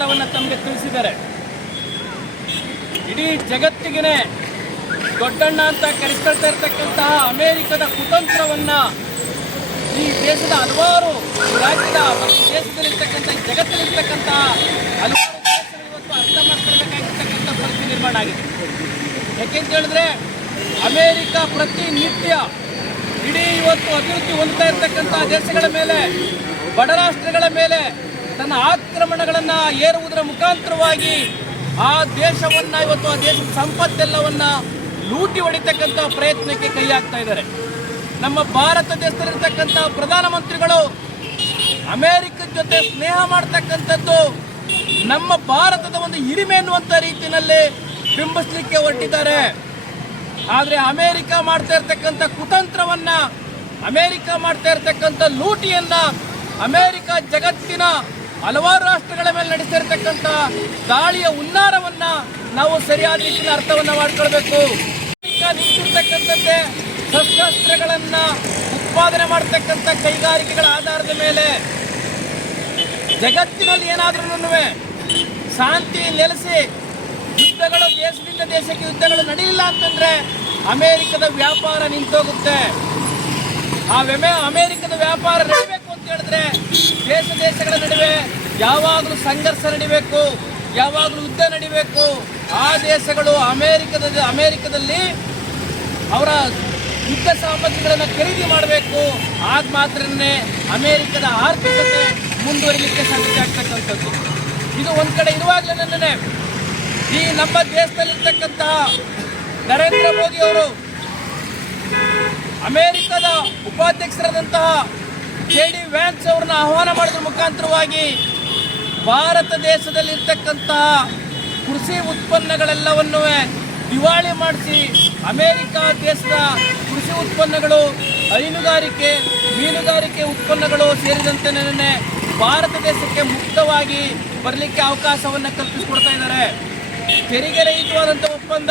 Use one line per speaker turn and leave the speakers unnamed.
ವಿಚಾರವನ್ನು ತಮಗೆ ತಿಳಿಸಿದ್ದಾರೆ. ಇಡೀ ಜಗತ್ತಿಗೆ ದೊಡ್ಡಣ್ಣ ಅಂತ ಕರೆಸ್ಕೊಳ್ತಾ ಇರ್ತಕ್ಕಂತಹ ಅಮೆರಿಕದ ಕುತಂತ್ರವನ್ನು ಈ ದೇಶದ ಹಲವಾರು ರಾಜ್ಯದ ಮತ್ತು ದೇಶದಲ್ಲಿರ್ತಕ್ಕಂಥ ಜಗತ್ತಲ್ಲಿರ್ತಕ್ಕಂತಹ ಹಲವಾರು ದೇಶಗಳು ಇವತ್ತು ಅರ್ಥ ಮಾಡ್ಕೊಳ್ಬೇಕಾಗಿರ್ತಕ್ಕಂಥ ಪರಿಸ್ಥಿತಿ ನಿರ್ಮಾಣ ಆಗಿದೆ. ಯಾಕೆಂತ ಹೇಳಿದ್ರೆ ಅಮೆರಿಕ ಪ್ರತಿನಿತ್ಯ ಇಡೀ ಇವತ್ತು ಅಭಿವೃದ್ಧಿ ಹೊಂದ್ತಾ ಇರ್ತಕ್ಕಂಥ ದೇಶಗಳ ಮೇಲೆ, ಬಡ ರಾಷ್ಟ್ರಗಳ ಮೇಲೆ ತನ್ನ ಆಕ್ರಮಣಗಳನ್ನು ಏರುವುದರ ಮುಖಾಂತರವಾಗಿ ಆ ದೇಶವನ್ನ ಇವತ್ತು ಆ ದೇಶದ ಸಂಪತ್ತೆಲ್ಲವನ್ನ ಲೂಟಿ ಹೊಡಿತಕ್ಕಂಥ ಪ್ರಯತ್ನಕ್ಕೆ ಕೈ ಹಾಕ್ತಾ ಇದ್ದಾರೆ. ನಮ್ಮ ಭಾರತ ದೇಶದಲ್ಲಿರ್ತಕ್ಕಂಥ ಪ್ರಧಾನಮಂತ್ರಿಗಳು ಅಮೆರಿಕದ ಜೊತೆ ಸ್ನೇಹ ಮಾಡ್ತಕ್ಕಂಥದ್ದು ನಮ್ಮ ಭಾರತದ ಒಂದು ಹಿರಿಮೆ ಎನ್ನುವಂಥ ರೀತಿಯಲ್ಲಿ ಬಿಂಬಿಸ್ಲಿಕ್ಕೆ ಹೊರಟಿದ್ದಾರೆ. ಆದರೆ ಅಮೆರಿಕ ಮಾಡ್ತಾ ಇರ್ತಕ್ಕಂಥ ಕುತಂತ್ರವನ್ನ, ಅಮೆರಿಕ ಮಾಡ್ತಾ ಇರ್ತಕ್ಕಂಥ ಲೂಟಿಯನ್ನ, ಅಮೆರಿಕ ಜಗತ್ತಿನ ಹಲವಾರು ರಾಷ್ಟ್ರಗಳ ಮೇಲೆ ನಡೆಸಿರ್ತಕ್ಕಂಥ ದಾಳಿಯ ಉನ್ನಾರವನ್ನ ನಾವು ಸರಿಯಾದ ರೀತಿಯ ಅರ್ಥವನ್ನ ಮಾಡ್ಕೊಳ್ಬೇಕು. ನಿಂತಿರ್ತಕ್ಕಂಥದ್ದೇ ಶಸ್ತ್ರಾಸ್ತ್ರಗಳನ್ನ ಉತ್ಪಾದನೆ ಮಾಡ್ತಕ್ಕಂಥ ಕೈಗಾರಿಕೆಗಳ ಆಧಾರದ ಮೇಲೆ. ಜಗತ್ತಿನಲ್ಲಿ ಏನಾದ್ರೂ ಶಾಂತಿ ನೆಲೆಸಿ ಯುದ್ಧಗಳು ದೇಶದಿಂದ ದೇಶಕ್ಕೆ ಯುದ್ಧಗಳು ನಡೆಯಲಿಲ್ಲ ಅಂತಂದ್ರೆ ಅಮೆರಿಕದ ವ್ಯಾಪಾರ ನಿಂತೋಗುತ್ತೆ. ಆ ಅಮೆರಿಕದ ವ್ಯಾಪಾರ ನಡಿಬೇಕು ಅಂತ ಹೇಳಿದ್ರೆ ದೇಶ ದೇಶಗಳ ನಡುವೆ ಯಾವಾಗಲೂ ಸಂಘರ್ಷ ನಡಿಬೇಕು, ಯಾವಾಗಲೂ ಯುದ್ಧ ನಡಿಬೇಕು. ಆ ದೇಶಗಳು ಅಮೇರಿಕದ ಅಮೇರಿಕದಲ್ಲಿ ಅವರ ಯುದ್ಧ ಸಾಮಗ್ರಿಗಳನ್ನು ಖರೀದಿ ಮಾಡಬೇಕು. ಆಗ ಮಾತ್ರನೇ ಅಮೇರಿಕದ ಆರ್ಥಿಕತೆ ಮುಂದುವರಿಲಿಕ್ಕೆ ಸಾಧ್ಯ ಆಗ್ತಕ್ಕಂಥದ್ದು. ಇದು ಒಂದ್ ಕಡೆ ಇರುವಾಗಲೇ ಈ ನಮ್ಮ ದೇಶದಲ್ಲಿರ್ತಕ್ಕಂತಹ ನರೇಂದ್ರ ಮೋದಿ ಅವರು ಅಮೆರಿಕದ ಉಪಾಧ್ಯಕ್ಷರಾದಂತಹ ಜೆ ಡಿ ವ್ಯಾನ್ಸ್ ಅವ್ರನ್ನ ಆಹ್ವಾನ ಮಾಡಿದ್ರ ಮುಖಾಂತರವಾಗಿ ಭಾರತ ದೇಶದಲ್ಲಿರ್ತಕ್ಕಂತಹ ಕೃಷಿ ಉತ್ಪನ್ನಗಳೆಲ್ಲವನ್ನೂ ದಿವಾಳಿ ಮಾಡಿಸಿ ಅಮೆರಿಕ ದೇಶದ ಕೃಷಿ ಉತ್ಪನ್ನಗಳು ಹೈನುಗಾರಿಕೆ, ಮೀನುಗಾರಿಕೆ ಉತ್ಪನ್ನಗಳು ಸೇರಿದಂತೆ ನೆನ್ನೆ ಭಾರತ ದೇಶಕ್ಕೆ ಮುಕ್ತವಾಗಿ ಬರಲಿಕ್ಕೆ ಅವಕಾಶವನ್ನು ಕಲ್ಪಿಸಿಕೊಡ್ತಾ ಇದ್ದಾರೆ. ತೆರಿಗೆ ರಹಿತವಾದಂಥ ಒಪ್ಪಂದ